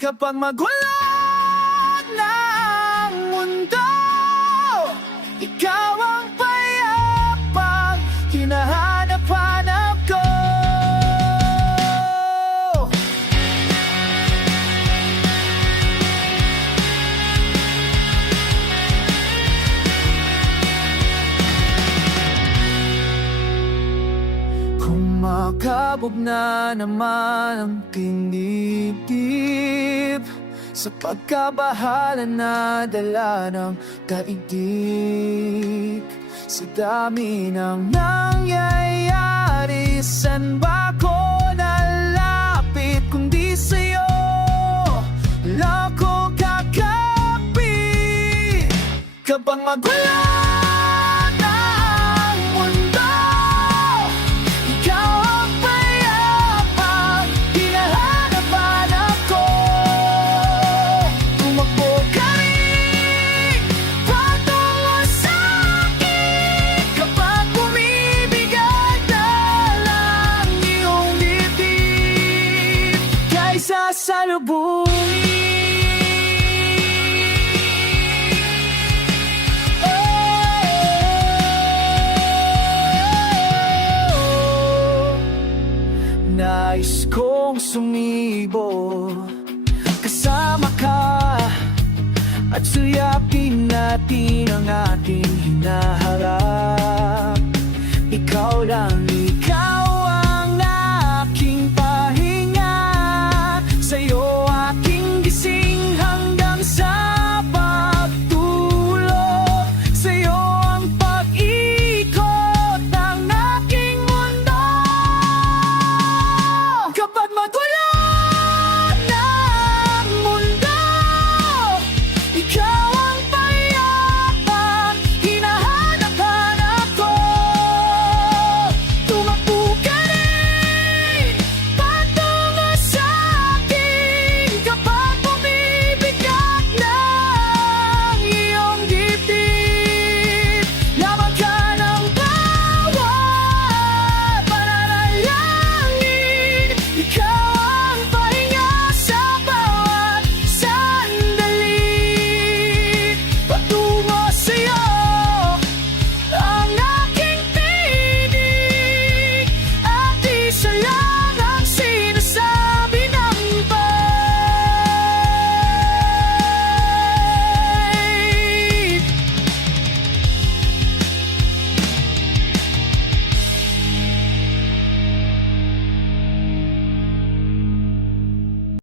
Kapag magulat na ang mundo, ikaw ang payapang hinahanap-hanap ko. Kung makabog na naman ang tinitip sa pagkabahala na dala ng daigdig, sa dami ng nangyayari, san ba ko nalapit kundi sa'yo? Wala ko kakapit kapag magulat na ang mundo. Ikaw ang payapang hinahanap-hanap ko. Tumakbo ka rin patungo sa'kin kapag bumibigat na lang iyong dibdib kaysa salubungin. Nais kong sumibo kasama ka at suyapin natin ang ating hinaharap. Ikaw lang